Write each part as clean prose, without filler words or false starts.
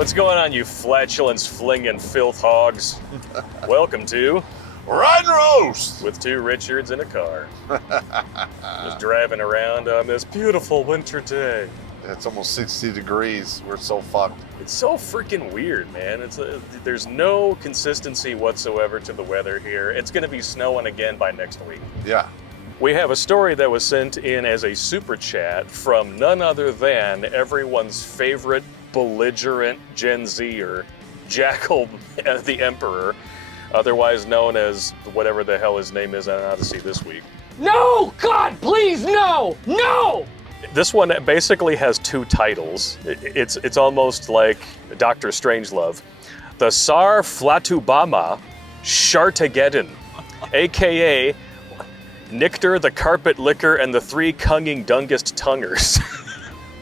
What's going on, you flatulence flinging filth hogs? Welcome to Ride and Roast with two Richards in a car. Just driving around on this beautiful winter day. It's almost 60 degrees. We're so fucked. It's so freaking weird, man. There's no consistency whatsoever to the weather here. It's going to be snowing again by next week. Yeah. We have a story that was sent in as a super chat from none other than everyone's favorite belligerent Gen Zer, Jackal the Emperor, otherwise known as whatever the hell his name is on Odyssey this week. No! God, please, no! No! This one basically has two titles. It's almost like Dr. Strangelove. The Tsar Flatubama Shartageddon, a.k.a. Nictar the Carpet Licker and the Three Cunging Dungest Tungers.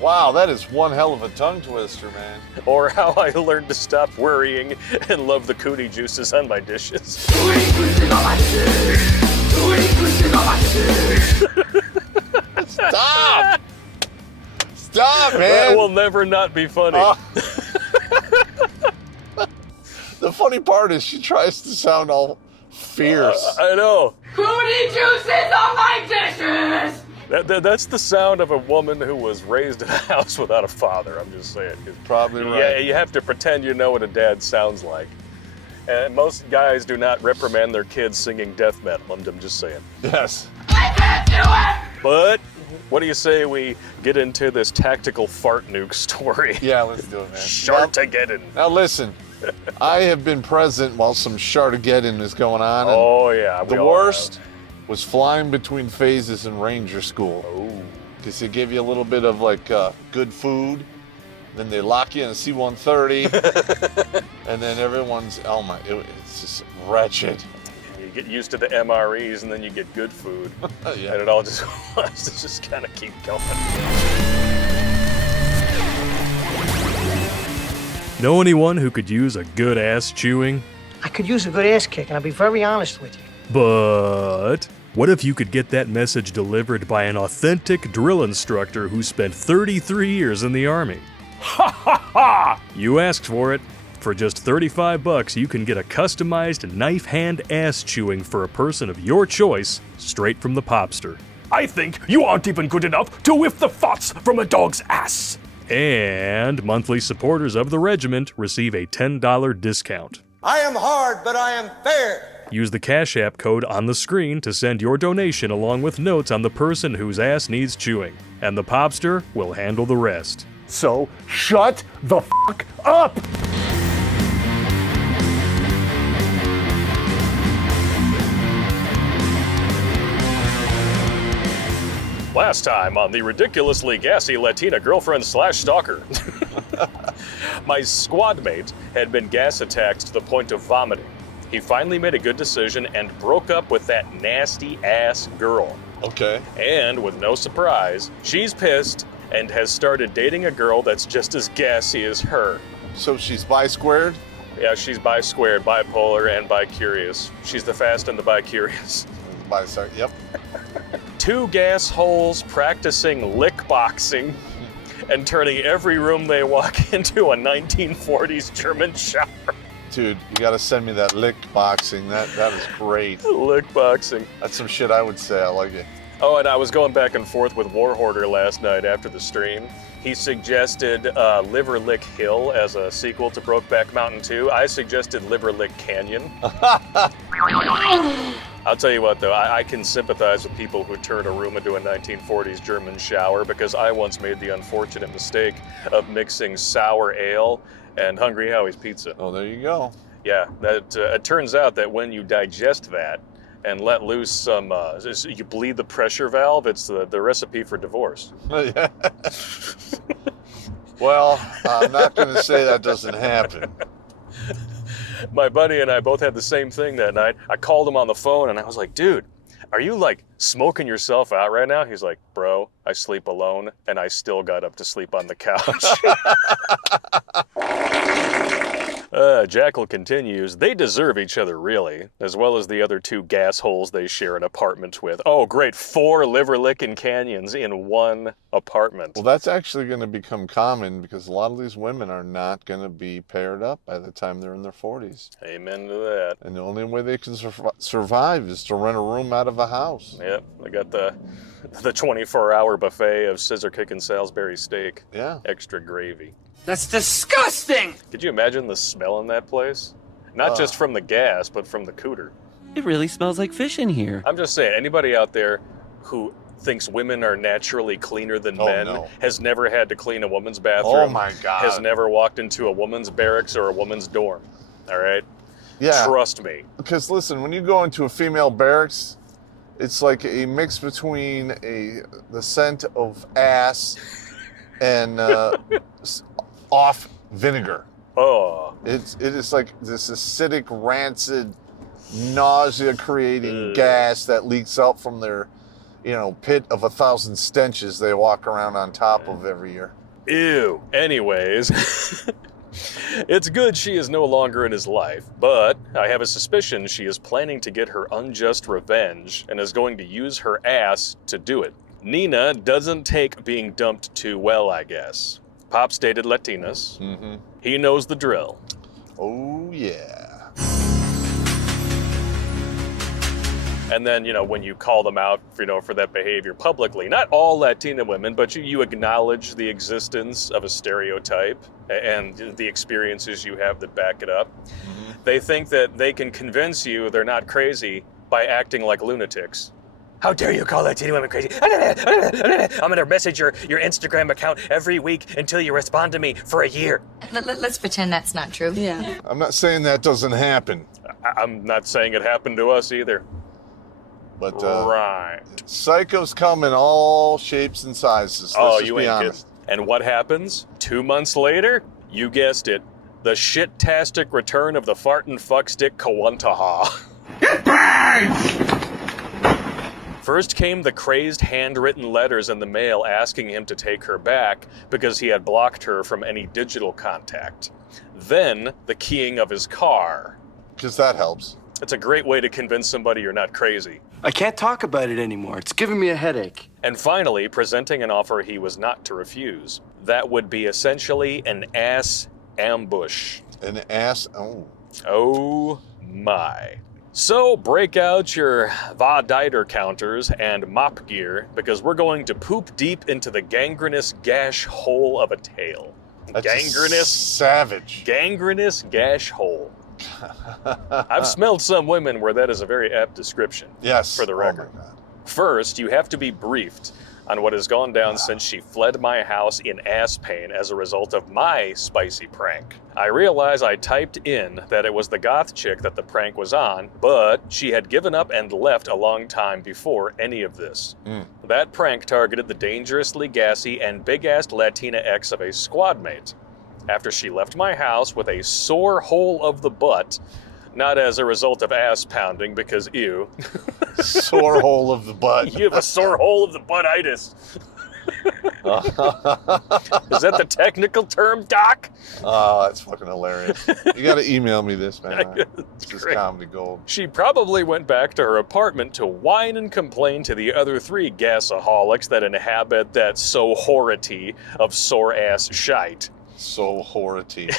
Wow, that is one hell of a tongue twister, man. Or how I learned to stop worrying and love the cootie juices on my dishes. Stop! Stop, man! That will never not be funny. The funny part is she tries to sound all fierce. I know. Cootie juices on my dishes! That's the sound of a woman who was raised in a house without a father, I'm just saying. Probably right. Yeah, you have to pretend you know what a dad sounds like. And most guys do not reprimand their kids singing death metal, I'm just saying. Yes. I can't do it! But what do you say we get into this tactical fart nuke story? Yeah, let's do it, man. Shartageddon. Now listen, I have been present while some Shartageddon is going on. And Oh, yeah. the worst was flying between phases in Ranger School. Oh. Because they give you a little bit of like good food, then they lock you in a C-130, and then everyone's, it's just wretched. You get used to the MREs and then you get good food. Yeah. And it all just wants to just kind of keep going. Know anyone who could use a good ass chewing? I could use a good ass kick, and I'll be very honest with you. But what if you could get that message delivered by an authentic drill instructor who spent 33 years in the Army? Ha ha ha! You asked for it. For just $35, you can get a customized knife hand ass chewing for a person of your choice, straight from the Popster. I think you aren't even good enough to whiff the farts from a dog's ass. And monthly supporters of the regiment receive a $10 discount. I am hard, but I am fair. Use the Cash App code on the screen to send your donation along with notes on the person whose ass needs chewing. And the Popster will handle the rest. So shut the fuck up! Last time on the ridiculously gassy Latina girlfriend / stalker. My squad mate had been gas attacked to the point of vomiting. He finally made a good decision and broke up with that nasty ass girl. Okay. And with no surprise, she's pissed and has started dating a girl that's just as gassy as her. So she's bi-squared? Yeah, she's bi-squared, bipolar, and bi-curious. She's the fast and the bi-curious. Yep. Two gas holes practicing lick boxing and turning every room they walk into a 1940s German shower. Dude, you gotta send me that lick boxing. That is great. Lick boxing. That's some shit I would say. I like it. Oh, and I was going back and forth with War Hoarder last night after the stream. He suggested Liver Lick Hill as a sequel to Brokeback Mountain 2. I suggested Liver Lick Canyon. I'll tell you what, though, I can sympathize with people who turn a room into a 1940s German shower because I once made the unfortunate mistake of mixing sour ale and Hungry Howie's pizza. Oh, there you go. Yeah, that it turns out that when you digest that and let loose some, you bleed the pressure valve, it's the recipe for divorce. Well, I'm not going to say that doesn't happen. My buddy and I both had the same thing that night. I called him on the phone and I was like, dude, are you like smoking yourself out right now? He's like, bro, I sleep alone and I still got up to sleep on the couch. Jackal continues, they deserve each other, really, as well as the other 2 gas holes they share an apartment with. Oh, great, 4 liver-licking canyons in one apartment. Well, that's actually going to become common because a lot of these women are not going to be paired up by the time they're in their 40s. Amen to that. And the only way they can survive is to rent a room out of a house. Yep, I got the 24-hour buffet of scissor kicking Salisbury steak. Yeah. Extra gravy. That's disgusting! Could you imagine the smell in that place? Not just from the gas, but from the cooter. It really smells like fish in here. I'm just saying, anybody out there who thinks women are naturally cleaner than men has never had to clean a woman's bathroom. Oh my God. Has never walked into a woman's barracks or a woman's dorm. All right? Yeah. Trust me. Because listen, when you go into a female barracks, it's like a mix between the scent of ass and off vinegar. Oh. It is like this acidic, rancid, nausea-creating gas that leaks out from their, pit of 1,000 stenches they walk around on top of every year. Ew. Anyways, it's good she is no longer in his life, but I have a suspicion she is planning to get her unjust revenge and is going to use her ass to do it. Nina doesn't take being dumped too well, I guess. Popp dated Latinas. Mm-hmm. He knows the drill. Oh, yeah. And then, when you call them out, for that behavior publicly, not all Latina women, but you acknowledge the existence of a stereotype and the experiences you have that back it up. Mm-hmm. They think that they can convince you they're not crazy by acting like lunatics. How dare you call Latina women crazy? I'm gonna message your Instagram account every week until you respond to me for a year. Let's pretend that's not true. Yeah. I'm not saying that doesn't happen. I'm not saying it happened to us either. But right. Psychos come in all shapes and sizes. Let's just be honest. And what happens? 2 months later, you guessed it, the shit-tastic return of the fartin' fuckstick Kawantaha. First came the crazed handwritten letters in the mail asking him to take her back because he had blocked her from any digital contact. Then the keying of his car. Because that helps. It's a great way to convince somebody you're not crazy. I can't talk about it anymore. It's giving me a headache. And finally, presenting an offer he was not to refuse. That would be essentially an ass ambush. An ass? Oh. Oh my. So break out your Va-Diter counters and mop gear because we're going to poop deep into the gangrenous gash hole of a tale. That's Gangrenous. Savage. Gangrenous gash hole. I've smelled some women where that is a very apt description. Yes. For the record. Oh my God. First, you have to be briefed on what has gone down since she fled my house in ass pain as a result of my spicy prank. I realize I typed in that it was the goth chick that the prank was on, but she had given up and left a long time before any of this. That prank targeted the dangerously gassy and big-assed Latina ex of a squad mate. After she left my house with a sore hole of the butt, not as a result of ass pounding, because ew. Sore hole of the butt. You have a sore hole of the butt-itis. Is that the technical term, Doc? Oh, that's fucking hilarious. You gotta email me this, man. This is comedy gold. She probably went back to her apartment to whine and complain to the other 3 gasaholics that inhabit that sohority of sore-ass shite. So horrity.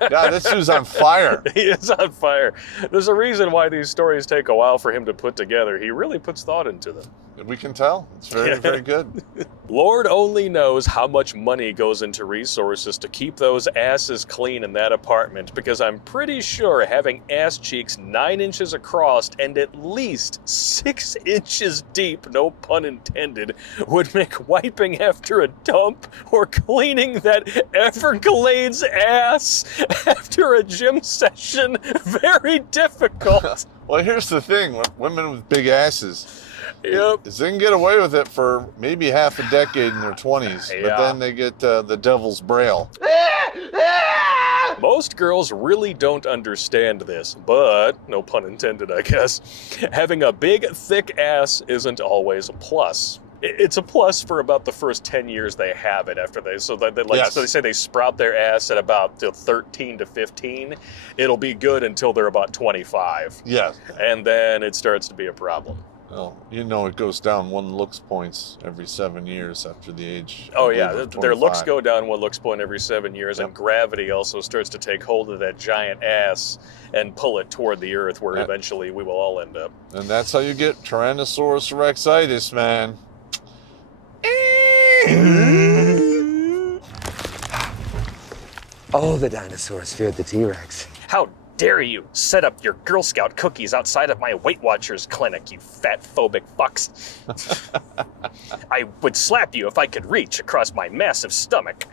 Yeah, this dude's on fire. He is on fire. There's a reason why these stories take a while for him to put together. He really puts thought into them. We can tell. It's very, very good. Lord only knows how much money goes into resources to keep those asses clean in that apartment, because I'm pretty sure having ass cheeks 9 inches across and at least 6 inches deep, no pun intended, would make wiping after a dump or cleaning that Everglades ass after a gym session very difficult. Well, here's the thing. Women with big asses, Yep. they can get away with it for maybe half a decade in their 20s, Yeah. but then they get the devil's braille. Most girls really don't understand this, but, no pun intended, I guess, having a big, thick ass isn't always a plus. It's a plus for about the first 10 years they have it after they, so they say they sprout their ass at about 13 to 15. It'll be good until they're about 25. Yes. And then it starts to be a problem. Well, it goes down 1 looks points every 7 years after the age. Oh yeah, of their looks 25. go down 1 looks point every 7 years, and gravity also starts to take hold of that giant ass and pull it toward the earth, where eventually we will all end up. And that's how you get Tyrannosaurus rexitis, man. All the dinosaurs feared the T-Rex. How dare you set up your Girl Scout cookies outside of my Weight Watchers clinic, you fat phobic fucks. I would slap you if I could reach across my massive stomach,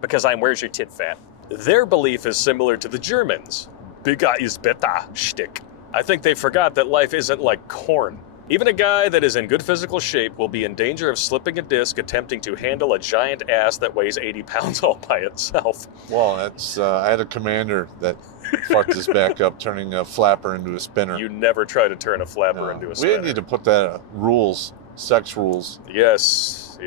because I'm where's your tit fat. Their belief is similar to the Germans. Bigger is better shtick. I think they forgot that life isn't like corn. Even a guy that is in good physical shape will be in danger of slipping a disc attempting to handle a giant ass that weighs 80 pounds all by itself. Well, that's I had a commander that fucked his back up turning a flapper into a spinner. You never try to turn a flapper into a spinner. We need to put that rules, sex rules. Yes,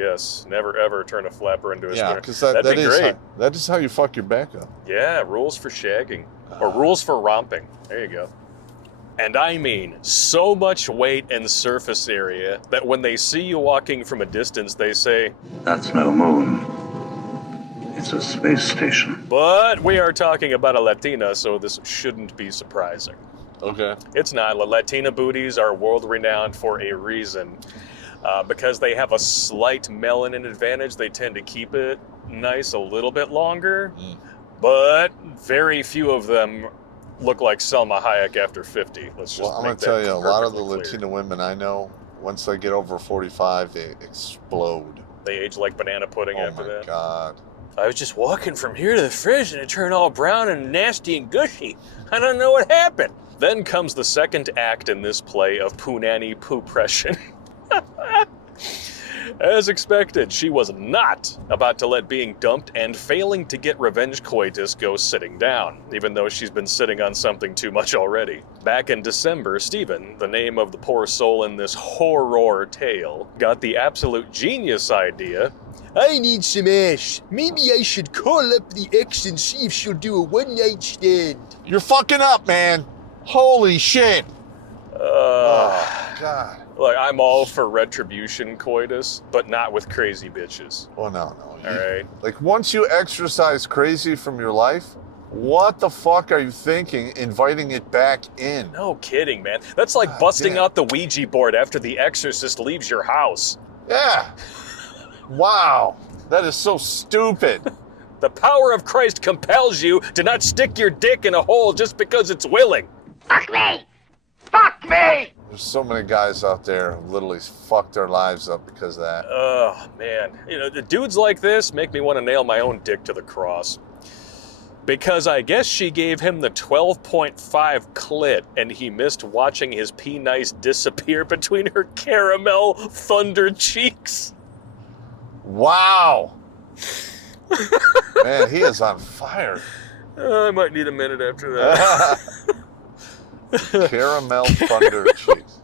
never ever turn a flapper into a spinner. Yeah, because that'd be great. That is how you fuck your back up. Yeah, rules for shagging. Or rules for romping. There you go. And I mean, so much weight and surface area that when they see you walking from a distance, they say, "That's no moon. It's a space station." But we are talking about a Latina, so this shouldn't be surprising. Okay. It's not. Latina booties are world-renowned for a reason. Because they have a slight melanin advantage, they tend to keep it nice a little bit longer. But very few of them look like Selma Hayek after 50. Let's just I'm going to tell you, a lot of the Latina women I know, once they get over 45, they explode. They age like banana pudding after that. Oh my God. I was just walking from here to the fridge and it turned all brown and nasty and gushy. I don't know what happened. Then comes the second act in this play of Punani Poopression. As expected, she was not about to let being dumped and failing to get revenge coitus go sitting down, even though she's been sitting on something too much already. Back in December, Stephen, the name of the poor soul in this horror tale, got the absolute genius idea. I need some ass. Maybe I should call up the ex and see if she'll do a one-night stand. You're fucking up, man. Holy shit. Oh, God. Look, I'm all for retribution coitus, but not with crazy bitches. Oh, no. All right? Like, once you exercise crazy from your life, what the fuck are you thinking inviting it back in? No kidding, man. That's like busting out the Ouija board after the exorcist leaves your house. Yeah. Wow. That is so stupid. The power of Christ compels you to not stick your dick in a hole just because it's willing. Fuck me! Fuck me! There's so many guys out there who literally fucked their lives up because of that. Oh, man. The dudes like this make me want to nail my own dick to the cross. Because I guess she gave him the 12.5 clit, and he missed watching his P-Nice disappear between her caramel thunder cheeks. Wow. Man, he is on fire. I might need a minute after that. Caramel Thunder Cheeks.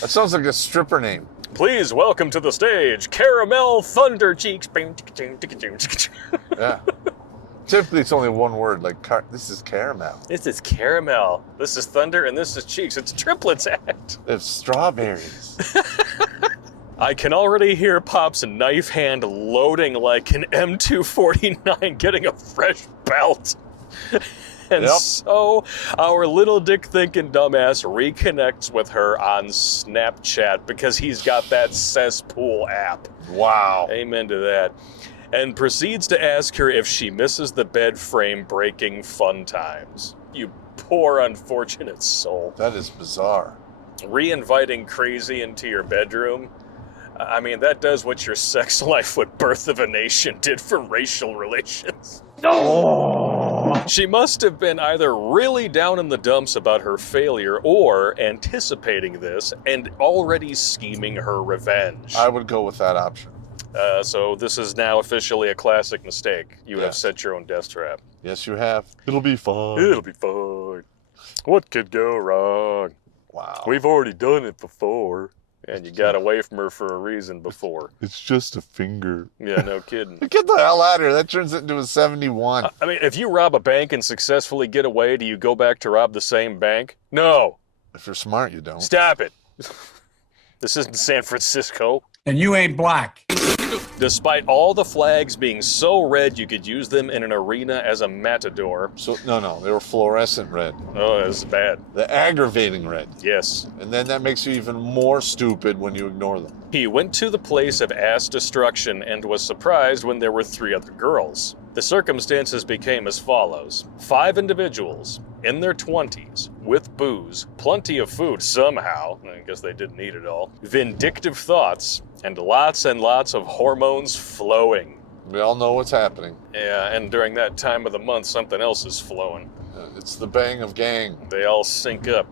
That sounds like a stripper name. Please welcome to the stage, Caramel Thunder Cheeks. Yeah. Typically, it's only one word. Like, this is caramel. This is caramel. This is thunder, and this is cheeks. It's a triplets act. It's strawberries. I can already hear Pop's knife hand loading like an M249 getting a fresh belt. And so our little dick thinking dumbass reconnects with her on Snapchat because he's got that cesspool app. Wow. Amen to that. And proceeds to ask her if she misses the bed frame breaking fun times. You poor unfortunate soul. That is bizarre. Re-inviting crazy into your bedroom. I mean, that does what your sex life with Birth of a Nation did for racial relations. No! She must have been either really down in the dumps about her failure or anticipating this and already scheming her revenge. I would go with that option. So this is now officially a classic mistake. You have set your own death trap. Yes, you have. It'll be fun. It'll be fun. What could go wrong? Wow. We've already done it before. And you got away from her for a reason before. It's just a finger. Yeah, no kidding. Get the hell out of here. That turns it into a 71. I mean, if you rob a bank and successfully get away, do you go back to rob the same bank? No. If you're smart, you don't. Stop it. This isn't San Francisco. And you ain't black. Despite all the flags being so red you could use them in an arena as a matador. So no, they were fluorescent red. Oh, this is bad. The aggravating red. Yes. And then that makes you even more stupid when you ignore them. He went to the place of ass destruction and was surprised when there were 3 other girls. The circumstances became as follows. 5 individuals in their 20s with booze, plenty of food somehow, I guess they didn't eat it all, vindictive thoughts, and lots of hormones flowing. We all know what's happening. Yeah, and during that time of the month, something else is flowing. It's the bang of gang. They all sync up.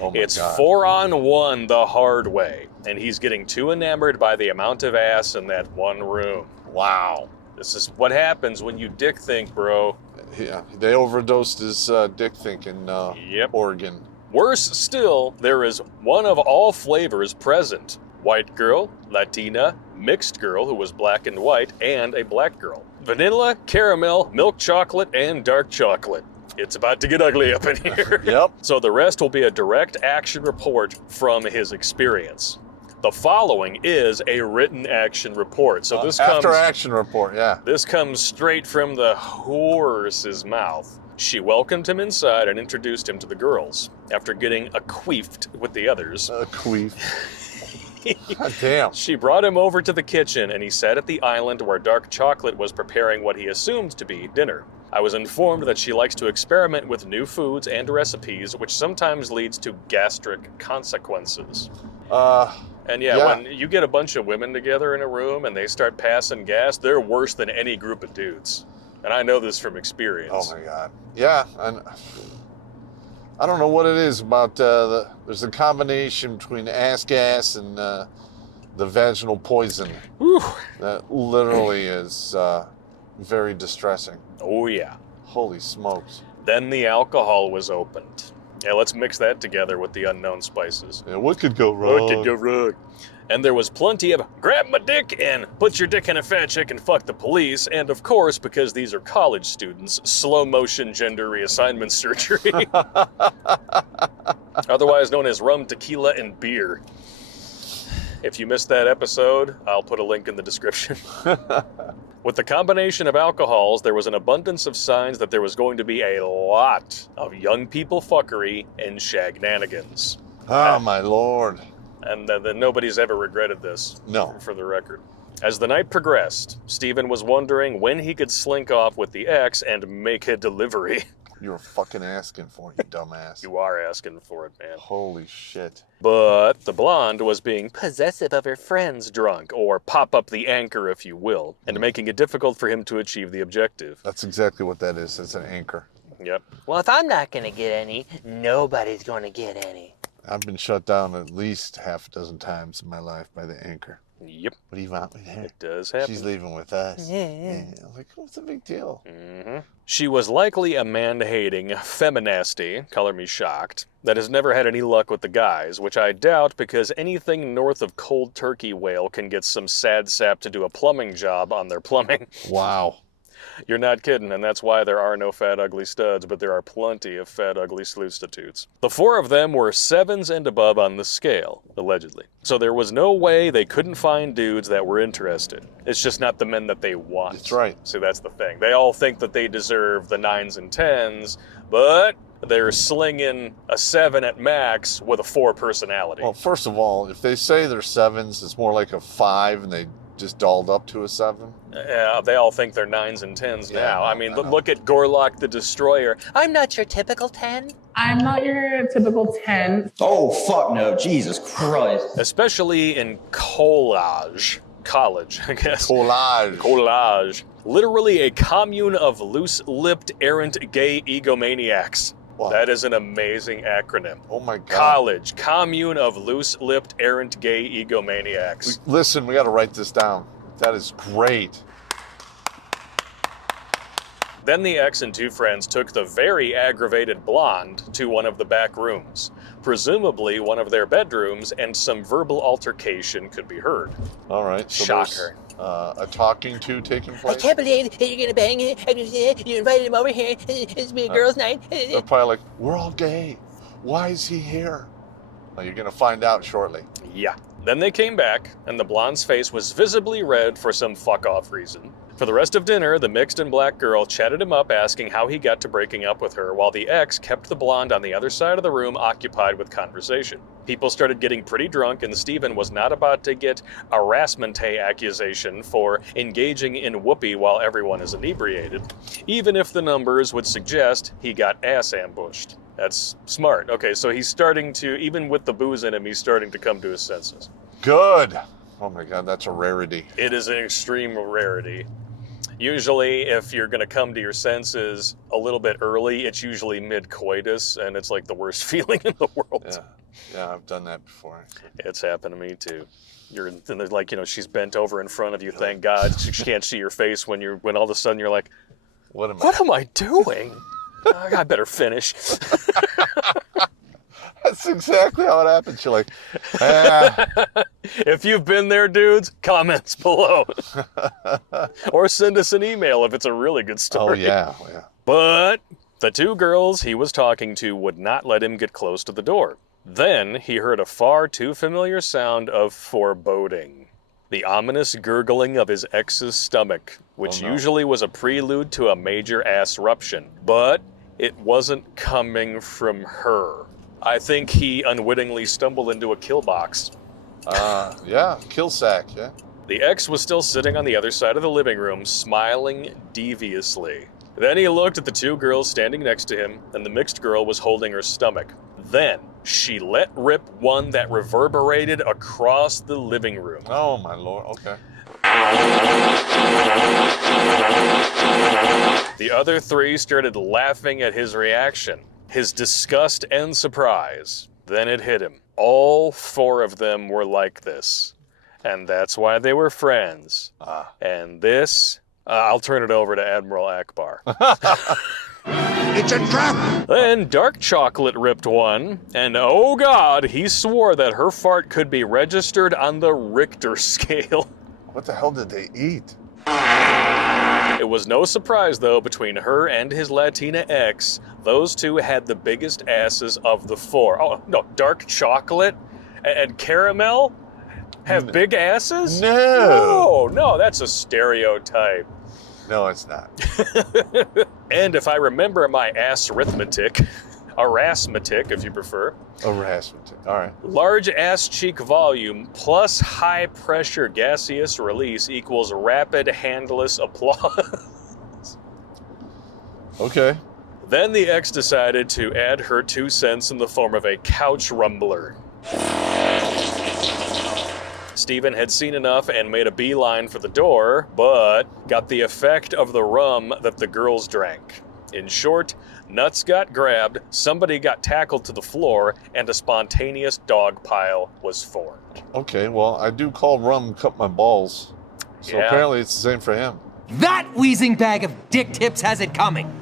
Oh my It's God. 4-on-1 the hard way, and he's getting too enamored by the amount of ass in that one room. Wow. This is what happens when you dick think, bro. Yeah, they overdosed his dick think in Yep. Oregon. Worse still, there is one of all flavors present. White girl, Latina, mixed girl who was black and white, and a black girl. Vanilla, caramel, milk chocolate, and dark chocolate. It's about to get ugly up in here. Yep. So the rest will be a direct action report from his experience. The following is a written action report. So this comes after action report, yeah. This comes straight from the horse's mouth. She welcomed him inside and introduced him to the girls. After getting acqueefed with the others, Queef. God damn. she brought him over to the kitchen and he sat at the island where dark chocolate was preparing what he assumed to be dinner. I was informed that she likes to experiment with new foods and recipes, which sometimes leads to gastric consequences. And yeah, when you get a bunch of women together in a room and they start passing gas, they're worse than any group of dudes. And I know this from experience. Oh my God. Yeah, and I don't know what it is about there's a combination between ass gas and the vaginal poison. Whew. That literally is very distressing. Oh yeah. Holy smokes. Then the alcohol was opened. Yeah, let's mix that together with the unknown spices. Yeah, what could go wrong? What could go wrong? And there was plenty of grab my dick and put your dick in a fat chick and fuck the police. And of course, because these are college students, slow motion gender reassignment surgery. Otherwise known as rum, tequila, and beer. If you missed that episode, I'll put a link in the description. With the combination of alcohols, there was an abundance of signs that there was going to be a lot of young people fuckery and shagnanigans. Oh, my Lord. And nobody's ever regretted this, No. for the record. As the night progressed, Stephen was wondering when he could slink off with the ex and make a delivery. You were fucking asking for it, you dumbass. You are asking for it, man. Holy shit. But the blonde was being possessive of her friend's drunk, or pop up the anchor, if you will, and making it difficult for him to achieve the objective. That's exactly what that is. It's an anchor. Yep. Well, if I'm not gonna get any, nobody's gonna get any. I've been shut down at least half a dozen times in my life by the anchor. Yep. What do you want with her? It does happen. She's leaving with us. Yeah. I'm like, what's the big deal? Mm-hmm. She was likely a man-hating feminasty, color me shocked, that has never had any luck with the guys, which I doubt because anything north of Cold Turkey Whale can get some sad sap to do a plumbing job on their plumbing. Wow. You're not kidding, and that's why there are no fat, ugly studs, but there are plenty of fat, ugly sleustitutes. The 4 of them were 7s and above on the scale, allegedly. So there was no way they couldn't find dudes that were interested. It's just not the men that they want. That's right. See, that's the thing. They all think that they deserve the 9s and 10s, but they're slinging a 7 at max with a 4 personality. Well, first of all, if they say they're 7s, it's more like a 5 and they just dolled up to a 7. Yeah, they all think they're 9s and 10s Yeah, now. no, I mean, no. look at Gorlock the Destroyer. I'm not your typical 10. I'm not your typical 10. Oh, fuck no. Jesus Christ. Especially in college, I guess. Collage. Literally a commune of loose-lipped, errant, gay egomaniacs. Wow. That is an amazing acronym. Oh my God. College, commune of loose-lipped, errant, gay egomaniacs. Listen, we got to write this down. That is great. Then the ex and 2 friends took the very aggravated blonde to one of the back rooms. presumably one of their bedrooms, and some verbal altercation could be heard. All right. So Shocker. A talking to taking I place. can't believe that you're gonna bang him. You invited him over here. It's be a girls' night. They're probably like, we're all gay. Why is he here? Well, you're going to find out shortly. Yeah. Then they came back, and the blonde's face was visibly red for some fuck-off reason. For the rest of dinner, the mixed and black girl chatted him up asking how he got to breaking up with her, while the ex kept the blonde on the other side of the room occupied with conversation. People started getting pretty drunk, and Stephen was not about to get a harassment accusation for engaging in whoopee while everyone is inebriated, even if the numbers would suggest he got ass ambushed. That's smart. Okay, so he's starting to, even with the booze in him, he's starting to come to his senses. Good. Oh my God, that's a rarity. It is an extreme rarity. Usually, if you're going to come to your senses a little bit early, it's usually mid-coitus, and it's like the worst feeling in the world. Yeah, I've done that before. It's happened to me too. And they're like, she's bent over in front of you. Thank God she can't see your face when all of a sudden you're like, what am I doing? I better finish. That's exactly how it happens. You're like, ah. If you've been there, dudes, comments below. Or send us an email if it's a really good story. Oh, yeah. But the two girls he was talking to would not let him get close to the door. Then he heard a far too familiar sound of foreboding. The ominous gurgling of his ex's stomach, which usually was a prelude to a major ass eruption. But it wasn't coming from her. I think he unwittingly stumbled into a kill box. Yeah, kill sack, yeah. The ex was still sitting on the other side of the living room, smiling deviously. Then he looked at the two girls standing next to him, and the mixed girl was holding her stomach. Then she let rip one that reverberated across the living room. Oh, my Lord, okay. The other three started laughing at his reaction, his disgust and surprise. Then it hit him. All four of them were like this. And that's why they were friends. And this, I'll turn it over to Admiral Akbar. It's a trap! Then Dark Chocolate ripped one, and oh God, he swore that her fart could be registered on the Richter scale. What the hell did they eat? It was no surprise, though, between her and his Latina ex, those two had the biggest asses of the four. Oh, no, Dark Chocolate and Caramel have big asses? No, that's a stereotype. No, it's not. And if I remember my ass arithmetic, arithmetic if you prefer. Arithmetic, all right. Large ass cheek volume plus high pressure gaseous release equals rapid handless applause. Okay. Then the ex decided to add her 2 cents in the form of a couch rumbler. Stephen had seen enough and made a beeline for the door, but got the effect of the rum that the girls drank. In short, nuts got grabbed, somebody got tackled to the floor, and a spontaneous dog pile was formed. Okay, well, I do call rum cut my balls. So apparently it's the same for him. That wheezing bag of dick tips has it coming.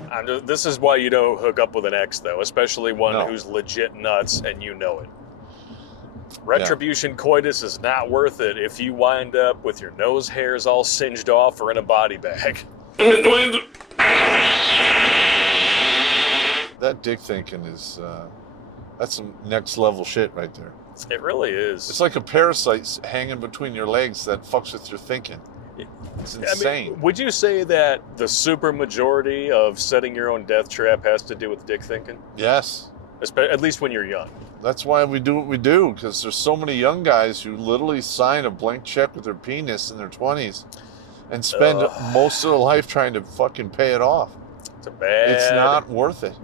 This is why you don't hook up with an ex, though, especially one who's legit nuts and you know it. Retribution coitus is not worth it if you wind up with your nose hairs all singed off or in a body bag. That dick thinking is, that's some next level shit right there. It really is. It's like a parasite hanging between your legs that fucks with your thinking. It's insane. I mean, would you say that the super majority of setting your own death trap has to do with dick thinking? Yes. At least when you're young. That's why we do what we do, because there's so many young guys who literally sign a blank check with their penis in their 20s and spend most of their life trying to fucking pay it off. It's not worth it.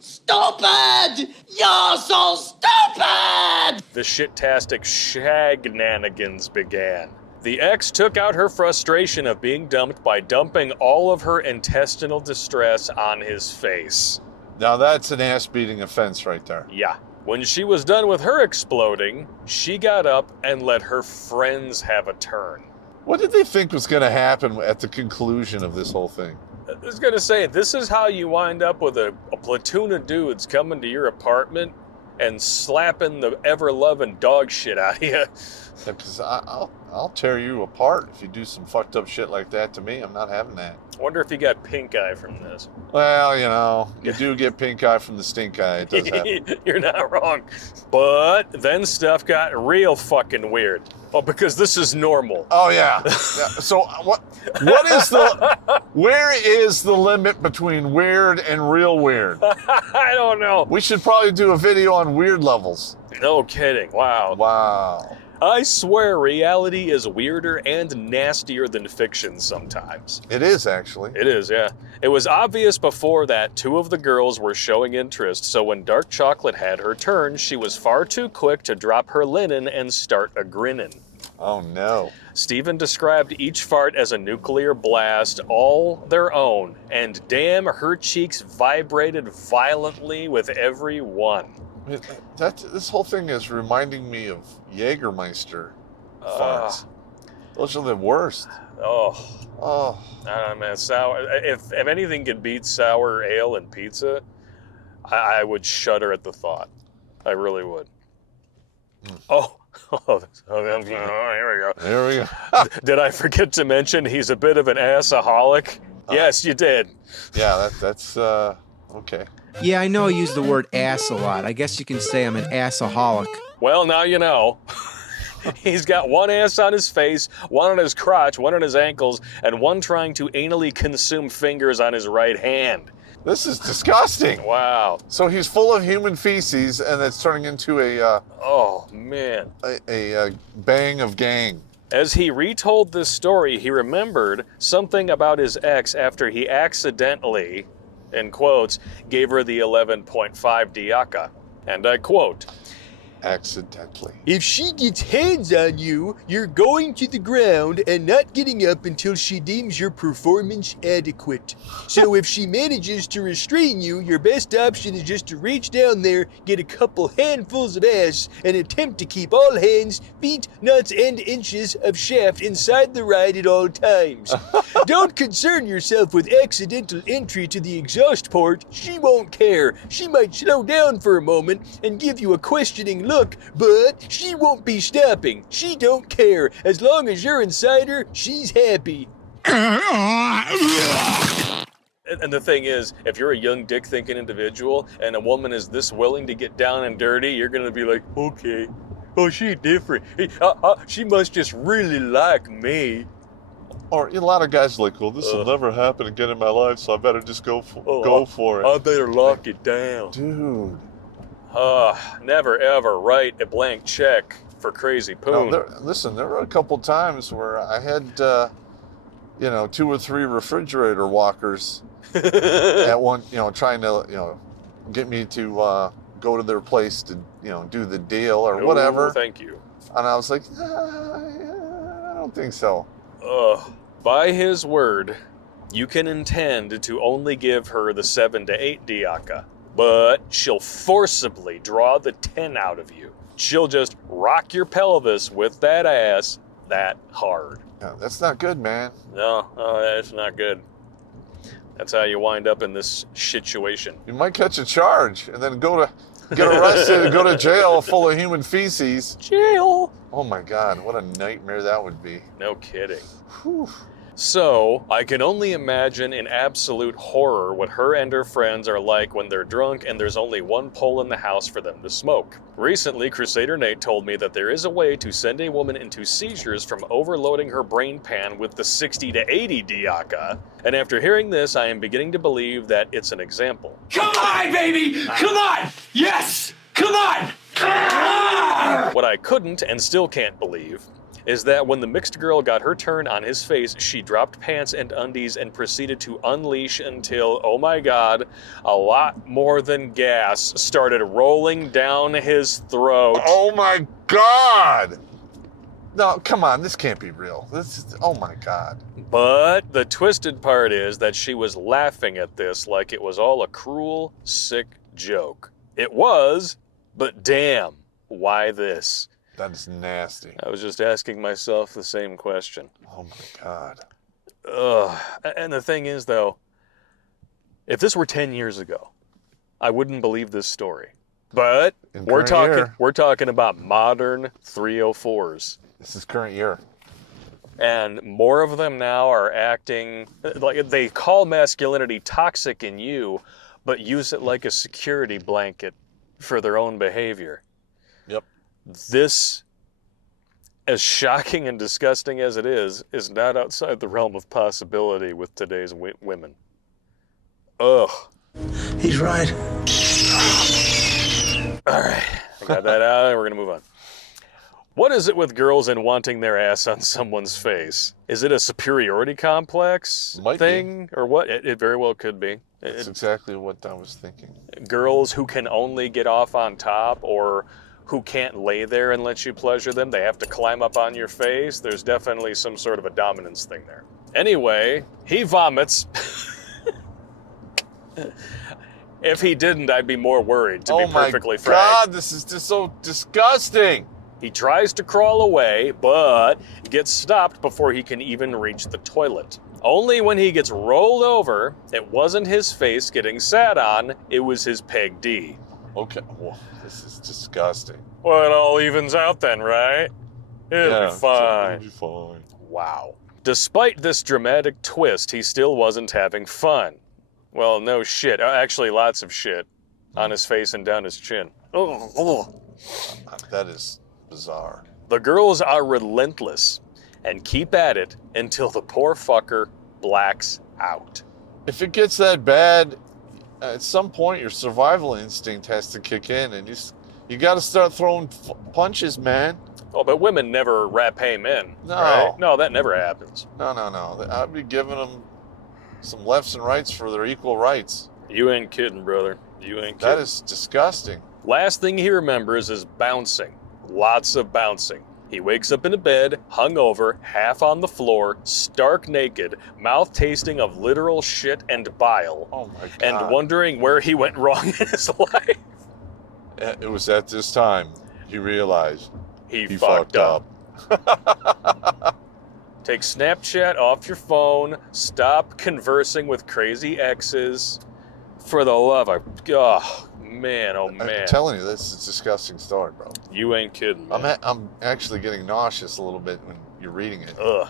Stupid! You're so stupid! The shit-tastic shagnanigans began. The ex took out her frustration of being dumped by dumping all of her intestinal distress on his face. Now that's an ass-beating offense right there. Yeah. When she was done with her exploding, she got up and let her friends have a turn. What did they think was going to happen at the conclusion of this whole thing? I was going to say, this is how you wind up with a platoon of dudes coming to your apartment and slapping the ever-loving dog shit out of you. Because I'll tear you apart if you do some fucked up shit like that to me. I'm not having that. I wonder if you got pink eye from this. Well, you know, you do get pink eye from the stink eye. It does happen. You're not wrong. But then stuff got real fucking weird. Oh, because this is normal. Oh, yeah. So what is where is the limit between weird and real weird? I don't know. We should probably do a video on weird levels. No kidding. Wow. Wow. I swear reality is weirder and nastier than fiction sometimes. It is, actually. It is, yeah. It was obvious before that 2 of the girls were showing interest, so when Dark Chocolate had her turn, she was far too quick to drop her linen and start a grinnin'. Oh, no. Steven described each fart as a nuclear blast, all their own, and damn, her cheeks vibrated violently with every one. This whole thing is reminding me of Jägermeister farts. Those are the worst. Oh, man, sour. If anything can beat sour ale and pizza, I would shudder at the thought. I really would. Here we go. There we go. Did I forget to mention he's a bit of an assaholic? Yes, you did. Yeah, that's okay. Yeah, I know I use the word ass a lot. I guess you can say I'm an assaholic. Well, now you know. He's got one ass on his face, one on his crotch, one on his ankles, and one trying to anally consume fingers on his right hand. This is disgusting. Wow. So he's full of human feces, and it's turning into a oh man, a bang of gang. As he retold this story, he remembered something about his ex after he accidentally, in quotes, gave her the 11.5 diaca. And I quote, accidentally. If she gets hands on you, you're going to the ground and not getting up until she deems your performance adequate. So if she manages to restrain you, your best option is just to reach down there, get a couple handfuls of ass, and attempt to keep all hands, feet, nuts, and inches of shaft inside the ride at all times. Don't concern yourself with accidental entry to the exhaust port. She won't care. She might slow down for a moment and give you a questioning look, but she won't be stopping. She don't care. As long as you're inside her, she's happy. And the thing is, if you're a young dick-thinking individual and a woman is this willing to get down and dirty, you're going to be like, okay, oh, she different. She must just really like me. Or a lot of guys are like, well, this will never happen again in my life, so I better just go for it. I better lock it down. Dude. Never ever write a blank check for Crazy Poon. No, listen, there were a couple times where I had, 2 or 3 refrigerator walkers at one, trying to, get me to go to their place to, do the deal or whatever. Thank you. And I was like, I don't think so. By his word, you can intend to only give her the 7 to 8 diaca, but she'll forcibly draw the 10 out of you. She'll just rock your pelvis with that ass that hard. Yeah, that's not good, man. No, that's not good. That's how you wind up in this situation. You might catch a charge and then get arrested and go to jail full of human feces. Jail! Oh my God, what a nightmare that would be. No kidding. Whew. So, I can only imagine in absolute horror what her and her friends are like when they're drunk and there's only one pole in the house for them to smoke. Recently, Crusader Nate told me that there is a way to send a woman into seizures from overloading her brain pan with the 60 to 80 diaca, and after hearing this, I am beginning to believe that it's an example. Come on, baby! Come on! Yes! Come on! What I couldn't and still can't believe is that when the mixed girl got her turn on his face, she dropped pants and undies and proceeded to unleash until, oh my God, a lot more than gas started rolling down his throat. Oh my God! No, come on, this can't be real. Oh my God. But the twisted part is that she was laughing at this like it was all a cruel, sick joke. It was, but damn, why this? That is nasty. I was just asking myself the same question. Oh my God. Ugh. And the thing is, though, if this were 10 years ago, I wouldn't believe this story. But In we're current year. talking about modern 304s. This is current year. And more of them now are acting like they call masculinity toxic in you, but use it like a security blanket for their own behavior. Yep. This, as shocking and disgusting as it is not outside the realm of possibility with today's women. Ugh. He's right. All right, I got that out, and we're gonna move on. What is it with girls and wanting their ass on someone's face? Is it a superiority complex thing, or what? It very well could be. That's exactly what I was thinking. Girls who can only get off on top, or who can't lay there and let you pleasure them, they have to climb up on your face. There's definitely some sort of a dominance thing there. Anyway, he vomits. If he didn't, I'd be more worried, to be perfectly frank. Oh my God, this is just so disgusting. He tries to crawl away, but gets stopped before he can even reach the toilet. Only when he gets rolled over, it wasn't his face getting sat on, it was his peg D. Okay, well, this is disgusting. Well, it all evens out then, right? It'll be fine. It'll be fine. Wow. Despite this dramatic twist, he still wasn't having fun. Well, no shit. Actually, lots of shit on his face and down his chin. That is bizarre. The girls are relentless and keep at it until the poor fucker blacks out. If it gets that bad, at some point your survival instinct has to kick in, and you got to start throwing punches, man. Oh, but women never rapay men. No. Right? No, that never happens. No. I'd be giving them some lefts and rights for their equal rights. You ain't kidding, brother. You ain't kidding. That is disgusting. Last thing he remembers is bouncing. Lots of bouncing. He wakes up in a bed, hungover, half on the floor, stark naked, mouth tasting of literal shit and bile. Oh my God. And wondering where he went wrong in his life. It was at this time he realized he fucked up. Take Snapchat off your phone. Stop conversing with crazy exes. For the love of God. Man, oh man. I'm telling you, this is a disgusting story, bro. You ain't kidding, man. I'm actually getting nauseous a little bit when you're reading it. Ugh.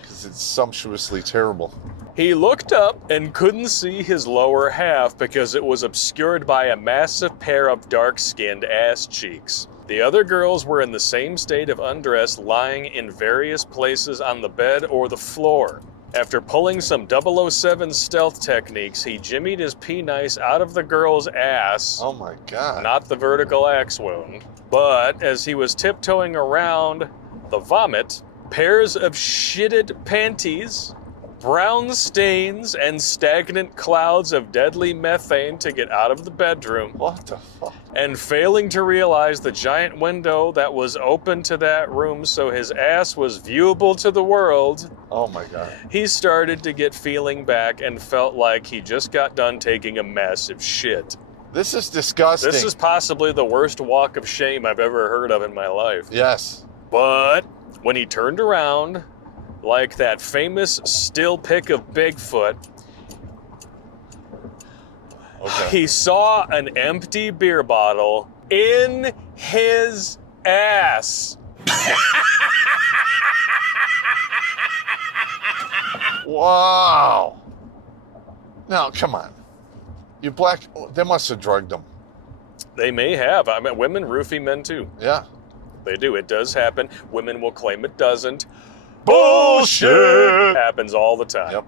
Because it's sumptuously terrible. He looked up and couldn't see his lower half because it was obscured by a massive pair of dark-skinned ass cheeks. The other girls were in the same state of undress, lying in various places on the bed or the floor. After pulling some 007 stealth techniques, he jimmied his penice out of the girl's ass. Oh my God. Not the vertical axe wound. But as he was tiptoeing around the vomit, pairs of shitted panties, brown stains, and stagnant clouds of deadly methane to get out of the bedroom. What the fuck? And failing to realize the giant window that was open to that room so his ass was viewable to the world. Oh my God. He started to get feeling back and felt like he just got done taking a massive shit. This is disgusting. This is possibly the worst walk of shame I've ever heard of in my life. Yes. But when he turned around, like that famous still pic of Bigfoot, he saw an empty beer bottle in his ass. Wow. Now, come on. They must have drugged him. They may have. I mean, women roofie men too. Yeah. They do. It does happen. Women will claim it doesn't. Bullshit! Happens all the time. Yep.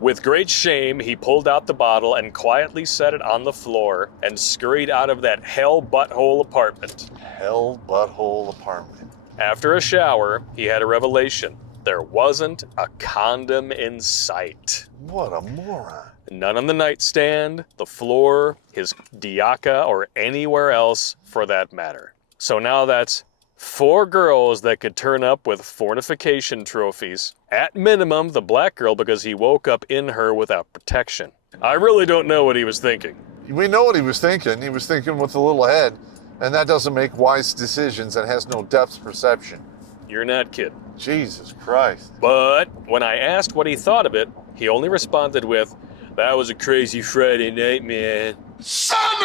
With great shame, he pulled out the bottle and quietly set it on the floor and scurried out of that hell butthole apartment. Hell butthole apartment. After a shower, he had a revelation. There wasn't a condom in sight. What a moron. None on the nightstand, the floor, his diaka, or anywhere else for that matter. So now that's 4 girls that could turn up with fornication trophies. At minimum, the black girl because he woke up in her without protection. I really don't know what he was thinking. We know what he was thinking. He was thinking with a little head, and that doesn't make wise decisions and has no depth perception. You're not kidding. Jesus Christ. But when I asked what he thought of it, he only responded with, "That was a crazy Friday night, man." Son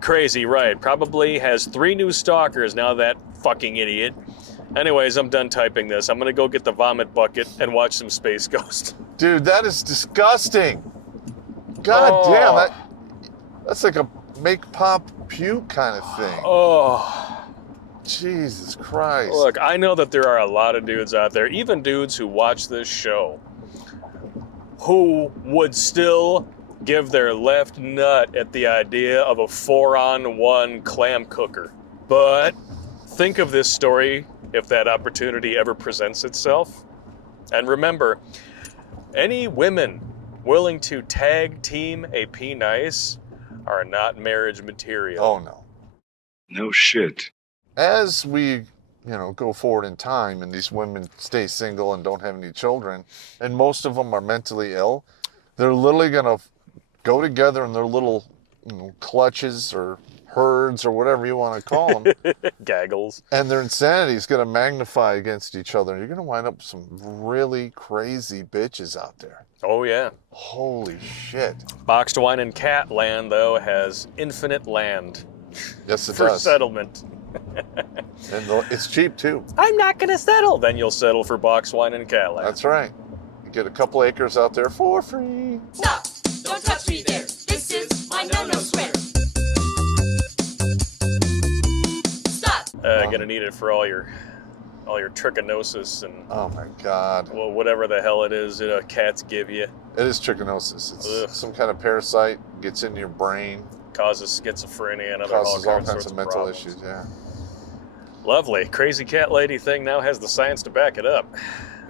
Crazy, right. Probably has 3 new stalkers now, that fucking idiot. Anyways, I'm done typing this. I'm gonna go get the vomit bucket and watch some Space Ghost. Dude, that is disgusting. God damn, that's like a make Popp puke kind of thing. Oh. Jesus Christ. Look, I know that there are a lot of dudes out there, even dudes who watch this show, who would still give their left nut at the idea of a 4-on-1 clam cooker. But think of this story if that opportunity ever presents itself. And remember, any women willing to tag team a P-Nice are not marriage material. Oh, no. No shit. As we, go forward in time and these women stay single and don't have any children, and most of them are mentally ill, they're literally going to go together in their little, clutches or herds or whatever you want to call them. Gaggles. And their insanity is going to magnify against each other. You're going to wind up with some really crazy bitches out there. Oh, yeah. Holy shit. Boxed Wine and Cat Land, though, has infinite land. Yes, it for does. Settlement. And it's cheap, too. I'm not going to settle. Then you'll settle for Boxed Wine and Cat Land. That's right. You get a couple acres out there for free. Stop! Don't touch me there. This is my no-no square. Stop! Gonna need it for all your trichinosis and oh my god, well, whatever the hell it is cats give you. It is trichinosis. It's some kind of parasite, gets into your brain, causes schizophrenia and causes all kinds of of mental problems. issues. Yeah, lovely. Crazy cat lady thing now has the science to back it up.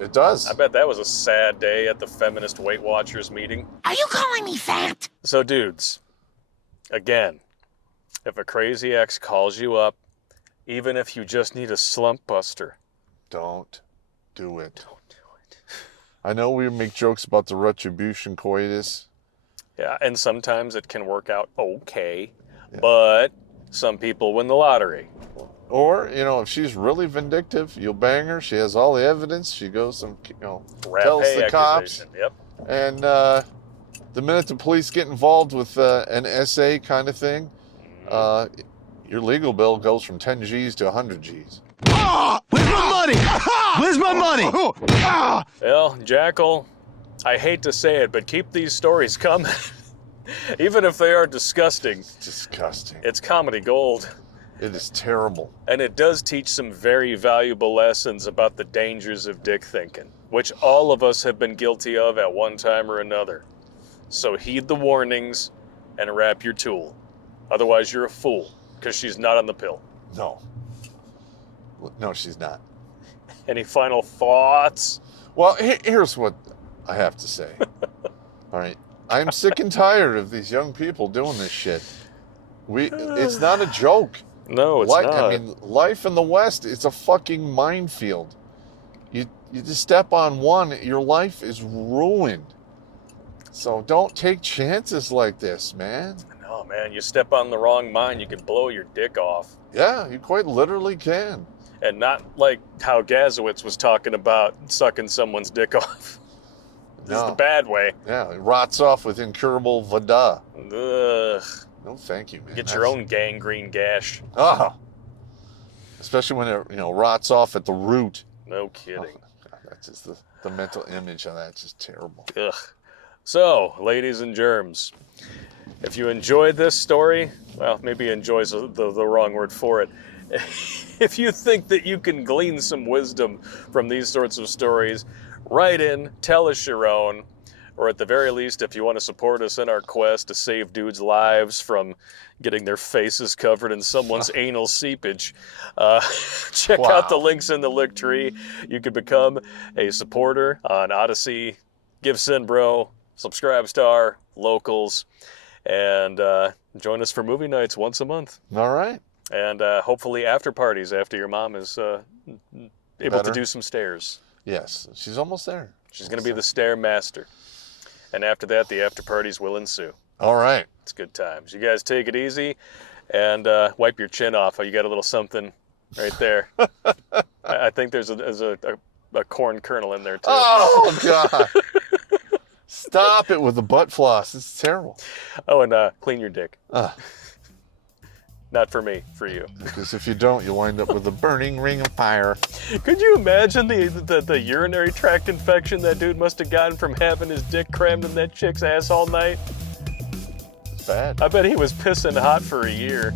It does. I bet that was a sad day at the feminist Weight Watchers meeting. Are you calling me fat? So dudes, again, if a crazy ex calls you up, even if you just need a slump buster, don't do it. Don't do it. I know we make jokes about the retribution coitus. Yeah, and sometimes it can work out okay, but some people win the lottery. Or, if she's really vindictive, you'll bang her. She has all the evidence. She goes and, tells the cops. Yep. And the minute the police get involved with an SA kind of thing, your legal bill goes from 10 G's to 100 G's. Where's my money? Where's my money? Well, Jackal, I hate to say it, but keep these stories coming. Even if they are disgusting. Disgusting. It's comedy gold. It is terrible. And it does teach some very valuable lessons about the dangers of dick thinking, which all of us have been guilty of at one time or another. So heed the warnings and wrap your tool. Otherwise, you're a fool, because she's not on the pill. No. No, she's not. Any final thoughts? Well, here's what I have to say. All right. I'm sick and tired of these young people doing this shit. It's not a joke. No, it's not. I mean, life in the West, it's a fucking minefield. You just step on one, your life is ruined. So don't take chances like this, man. No, man, you step on the wrong mine, you can blow your dick off. Yeah, you quite literally can. And not like how Gazowitz was talking about sucking someone's dick off. This is the bad way. Yeah, it rots off with incurable vada. Ugh. No, thank you, man. Get your own gangrene gash. Ah. Especially when it, rots off at the root. No kidding. Oh, God, that's just the mental image of that's just terrible. Ugh. So, ladies and germs, if you enjoyed this story, well, maybe enjoy's the wrong word for it. If you think that you can glean some wisdom from these sorts of stories, write in, tell us your own, or at the very least, if you want to support us in our quest to save dudes' lives from getting their faces covered in someone's anal seepage, check out the links in the link tree. You can become a supporter on Odyssey, Give Sin Bro, Subscribe Star, Locals, and join us for movie nights once a month. All right. And hopefully after parties after your mom is able to do some stairs. Yes, she's almost there. She's going to be the stair master. And after that, the after parties will ensue. All right. It's good times. You guys take it easy and wipe your chin off. You got a little something right there. I think there's a corn kernel in there, too. Oh, God. Stop it with the butt floss. It's terrible. Oh, and clean your dick. Ah. Not for me, for you. Because if you don't, you'll wind up with a burning ring of fire. Could you imagine the urinary tract infection that dude must have gotten from having his dick crammed in that chick's ass all night? It's bad. I bet he was pissing hot for a year.